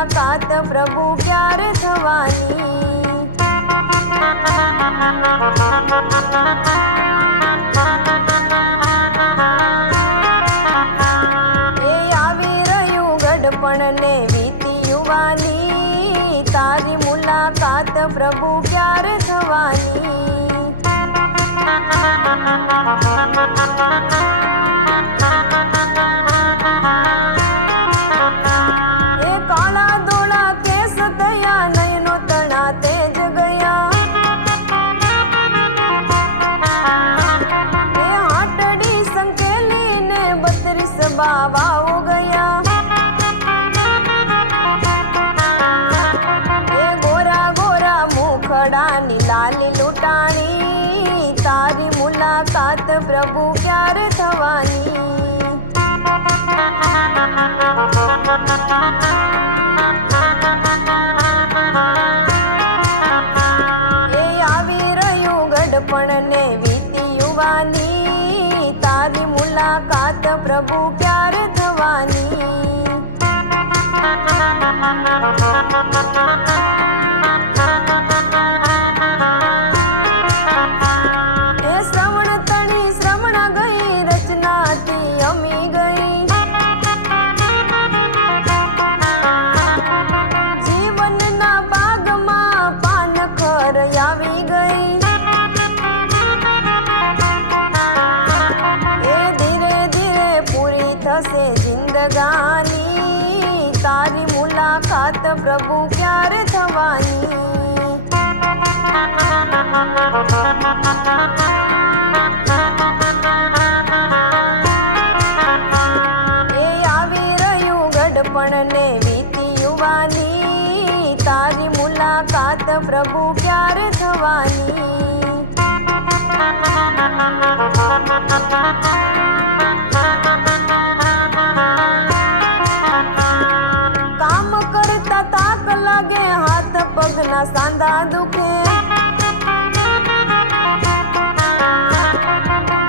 મુલાકાત પ્રભુ ક્યારે થવાની? એ આવી રહ્યું ગડપણ ને વીતી યુવાની, તારી મુલાકાત પ્રભુ ક્યારે થવાની? એ કાળા ધોળા કેસ થયા, નયનો તણા તેજ ગયા, એ હાટડી સંકેલી ને 32 બાવાઓ ગયા, એ ગોરા ગોરા મુખડાની લાલી લૂંટાણી, તારી મુલાકાત પ્રભુ ક્યારે થવાની? એ આવી રહ્યું ગડપણ ને વીતી યુવાની, તારી મુલાકાત પ્રભુ ક્યારે થવાની? એ શ્રવણ તણી શ્રવણ ગઈ, રચનાથી અમી ગઈ, જીવનના બાગમાં પાનખર આવી ગઈ, એ ધીરે ધીરે પૂરી થશે જિંદગાની, તારી મુલાકાત પ્રભુ ક્યારે થવાની? એ આવી રહ્યું ગડપણ ને વીતી યુવાની, તારી મુલાકાત પ્રભુ ક્યારે થવાની? કામ કરતા તાક લાગે, હાથ પગના સાંધા દુખે,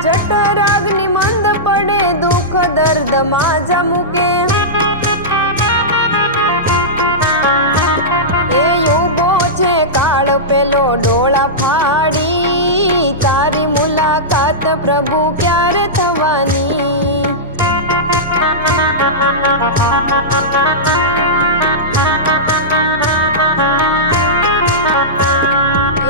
જઠરાગ્નિ મંદ પડે, દુઃખ દર્દ માજા મૂકે, એ યુગો છે કાળ પેલો ડોળા ફાડી, તારી મુલાકાત પ્રભુ ક્યારે થવાની?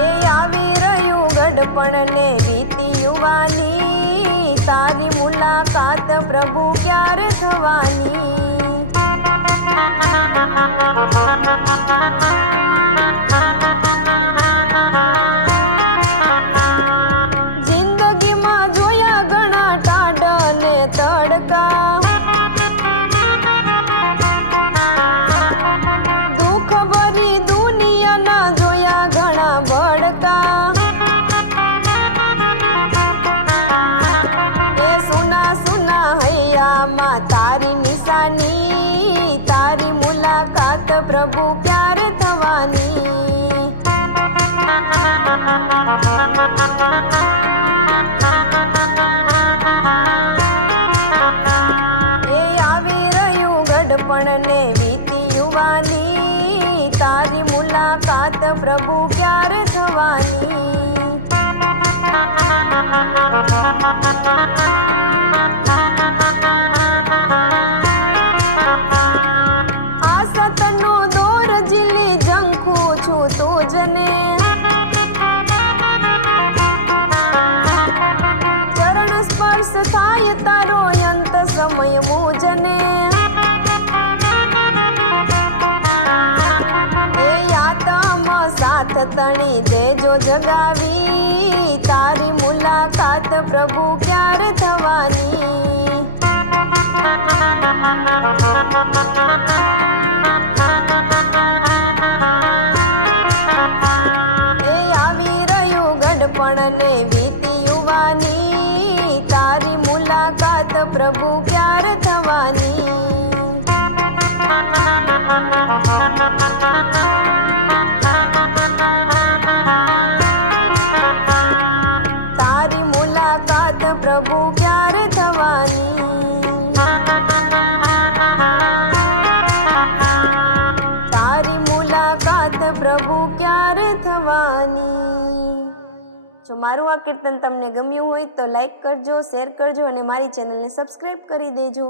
એ આવી રહ્યું ગડપણ ને વીતી યુવાની, તારી મુલાકાત પ્રભુ ક્યારે થવાની? જિંદગીમાં જોયા ઘણા ટાઢ ને તડકા, દુઃખ ભરી દુનિયાના જોયા ઘણા ભડકા, એ સુના સુના હૈયામાં તારી નિશાની, તારી મુલાકાત પ્રભુ ક્યારે થવાની? એ આવી રહ્યું ગડપણ ને વીતી યુવાની, તારી મુલાકાત પ્રભુ ક્યારે થવાની? આ સતનો દોર ઝીલી ઝંખું છું તુજને, ચરણ સ્પર્શ થાય તારો અંત સમય મુજને, એ આત્મ સાથ તણી દેજો જગાવી, તારી મુલાકાત પ્રભુ ક્યારે થવાની? એ આવી રહ્યું ગડપણ ને વીતી યુવાની, તારી મુલાકાત પ્રભુ ક્યારે થવાની? તારી મુલાકાત પ્રભુ ક્યારે થવાની? મારું આ કીર્તન તમને ગમ્યું હોય તો લાઈક કરજો, શેર કરજો અને મારી ચેનલને સબસ્ક્રાઈબ કરી દેજો.